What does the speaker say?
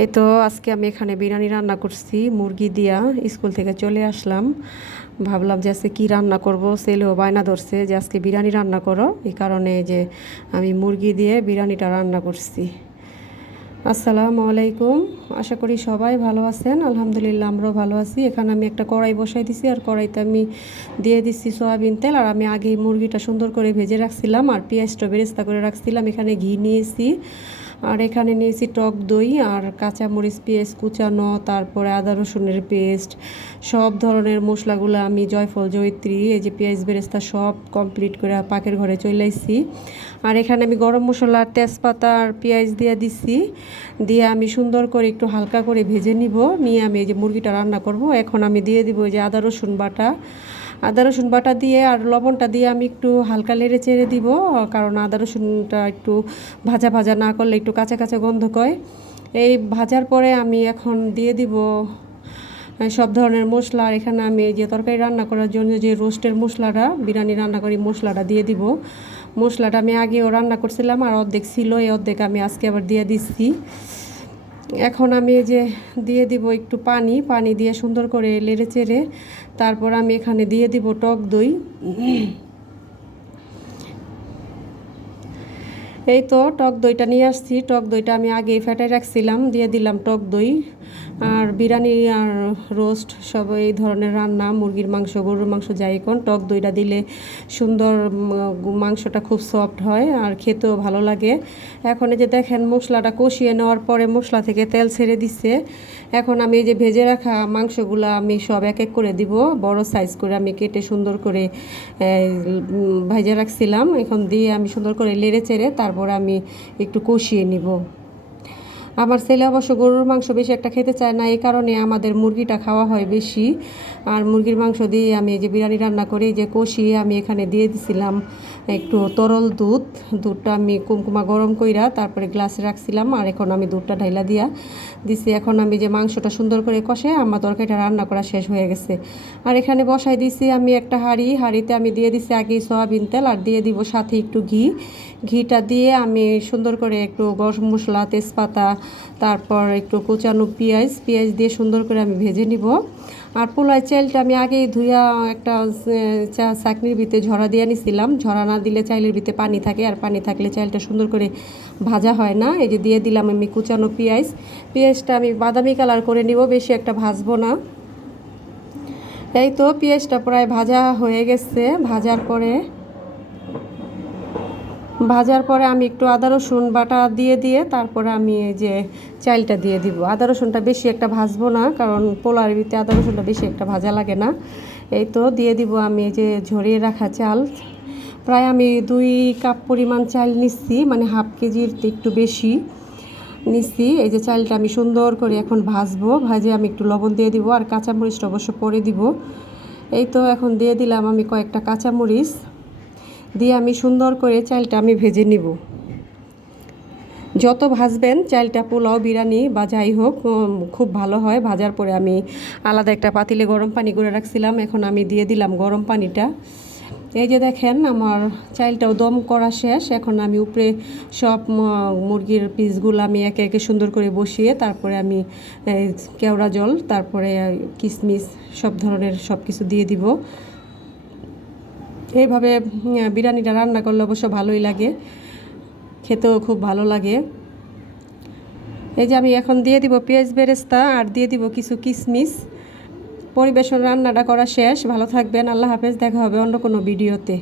এই তো আজকে আমি এখানে বিরিয়ানি রান্না করছি, মুরগি দিয়া স্কুল থেকে চলে আসলাম। ভাবলাম যে আজকে কী রান্না করব, ছেলেও বায়না ধরছে যে আজকে বিরিয়ানি রান্না করো। এই কারণে যে আমি মুরগি দিয়ে বিরিয়ানিটা রান্না করছি। আসসালামু আলাইকুম, আশা করি সবাই ভালো আছেন। আলহামদুলিল্লাহ, আমরাও ভালো আছি। এখানে আমি একটা কড়াই বসাই দিছি, আর কড়াইতে আমি দিয়ে দিচ্ছি সয়াবিন তেল। আর আমি আগে মুরগিটা সুন্দর করে ভেজে রাখছিলাম, আর পেঁয়াজটা বেরেস্তা করে রাখছিলাম। এখানে ঘি নিয়েছি আর এখানে নিয়েছি টক দই আর কাঁচামরিচ পেস্ট কুচানো, তারপরে আদা রসুনের পেস্ট, সব ধরনের মশলাগুলো আমি জয়ফল, জয়ত্রী, এই যে পেঁয়াজ বেরেস্তা সব কমপ্লিট করে পাকের ঘরে চলে আসছি আর এখানে আমি গরম মশলা, তেজপাতা আর পেঁয়াজ দিয়ে দিছি দিয়ে আমি সুন্দর করে একটু হালকা করে ভেজে নিব। নিয়ে আমি এই যে মুরগিটা রান্না করব। এখন আমি দিয়ে দিব যে আদা রসুন বাটা। আদা, রসুন বাটা দিয়ে আর লবণটা দিয়ে আমি একটু হালকা লেড়ে চেড়ে দিব, কারণ আদা, রসুনটা একটু ভাজা ভাজা না করলে একটু কাঁচা কাঁচা গন্ধ কয়। এই ভাজার পরে আমি এখন দিয়ে দিব সব ধরনের মশলা। আর এখানে আমি যে তরকারি রান্না করার জন্য যে রোস্টের মশলাটা, বিরিয়ানি রান্না করি, মশলাটা দিয়ে দিব। মশলাটা আমি আগেও রান্না করছিলাম আর অর্ধেক ছিল, এই অর্ধেক আমি আজকে আবার দিয়ে দিচ্ছি। এখন আমি যে দিয়ে দিব একটু পানি পানি দিয়ে সুন্দর করে লেড়ে চেড়ে তারপর আমি এখানে দিয়ে দিব টক দই। এই তো টক দইটা নিয়ে আসছি, টক দইটা আমি আগেই ফেটাই রাখছিলাম, দিয়ে দিলাম টক দই। আর বিরিয়ানি আর রোস্ট সব এই ধরনের রান্না, মুরগির মাংস, গরুর মাংস, যাই কোন, টক দইটা দিলে সুন্দর মাংসটা খুব সফট হয় আর খেতেও ভালো লাগে। এখন এই যে দেখেন মশলাটা কষিয়ে নেওয়ার পরে মশলা থেকে তেল ছেড়ে দিচ্ছে এখন আমি এই যে ভেজে রাখা মাংসগুলো আমি সব এক এক করে দিব, বড় সাইজ করে আমি কেটে সুন্দর করে ভেজে রাখছিলাম। এখন দিয়ে আমি সুন্দর করে লেড়ে চেড়ে তারপর আমি একটু কষিয়ে নিব। আমার ছেলে অবশ্য গরুর মাংস বেশি একটা খেতে চায় না, এই কারণে আমাদের মুরগিটা খাওয়া হয় বেশি। আর মুরগির মাংস দিয়ে আমি যে বিরিয়ানি রান্না করি যে কষিয়ে আমি এখানে দিয়ে দিছিলাম একটু তরল দুধ। দুধটা আমি কুমকুমা গরম কইরা তারপরে গ্লাসে রাখছিলাম আর এখন আমি দুধটা ঢাইলা দিয়া দিছি। এখন আমি যে মাংসটা সুন্দর করে কষে আমার তরকারিটা রান্না করা শেষ হয়ে গেছে। আর এখানে বসাই দিছি আমি একটা হাঁড়ি। হাঁড়িতে আমি দিয়ে দিছি আগে সয়াবিন তেল আর দিয়ে দিব সাথে একটু ঘি। ঘিটা দিয়ে আমি সুন্দর করে একটু গরম মশলা, তেজপাতা তারপর একটু কুচানো পেঁয়াজ পেঁয়াজ দিয়ে সুন্দর করে আমি ভেজে নিব। আর পোলাই চাইলটা আমি আগেই ধুইয়া একটা চা চাকনির ভিতরে ঝরা দিয়ে নিছিলাম ঝরা না দিলে চাইলের ভিতরে পানি থাকে, আর পানি থাকলে চাইলটা সুন্দর করে ভাজা হয় না। এই যে দিয়ে দিলাম আমি কুচানো পেঁয়াজ। পেঁয়াজটা আমি বাদামি কালার করে নিব, বেশি একটা ভাজবো না। এই তো পেঁয়াজটা প্রায় ভাজা হয়ে গেছে। ভাজার পরে ভাজার পরে আমি একটু আদা, রসুন বাটা দিয়ে দিয়ে তারপরে আমি এই যে চালটা দিয়ে দিব। আদা, রসুনটা বেশি একটা ভাজবো না, কারণ পোলার ভিতরে আদা, রসুনটা বেশি একটা ভাজা লাগে না। এই তো দিয়ে দিব আমি এই যে ঝরিয়ে রাখা চাল। প্রায় আমি দুই কাপ পরিমাণ চাল নিচ্ছি মানে হাফ কেজির একটু বেশি নিচ্ছি। এই যে চালটা আমি সুন্দর করে এখন ভাজবো, ভাজে আমি একটু লবণ দিয়ে দিব আর কাঁচামরিচটা অবশ্য পরে দিব। এই তো এখন দিয়ে দিলাম আমি কয়েকটা কাঁচামরিচ। দিয়ে আমি সুন্দর করে চালটা আমি ভেজে নিব। যত ভাজবেন, চালটা পোলাও, বিরিয়ানি বা যাই হোক খুব ভালো হয়। ভাজার পরে আমি আলাদা একটা পাতিলে গরম পানি করে রাখছিলাম। এখন আমি দিয়ে দিলাম গরম পানিটা। এই যে দেখেন, আমার চাইলটাও দম করা শেষ। এখন আমি উপরে সব মুরগির পিসগুলো আমি একে একে সুন্দর করে বসিয়ে তারপরে আমি কেওড়া জল, তারপরে কিশমিশ সব ধরনের সব কিছু দিয়ে দিব। এইভাবে বিরিয়ানিটা রান্না করলে অবশ্য ভালোই লাগে। খেতেও খুব ভালো লাগে। এই যে আমি এখন দিয়ে দিব পেঁয়াজ বেরেস্তা আর দিয়ে দিব কিছু কিশমিশ পরিবেশন রান্নাটা করা শেষ। ভালো থাকবেন। আল্লাহ হাফেজ। দেখা হবে অন্য কোনো ভিডিওতে।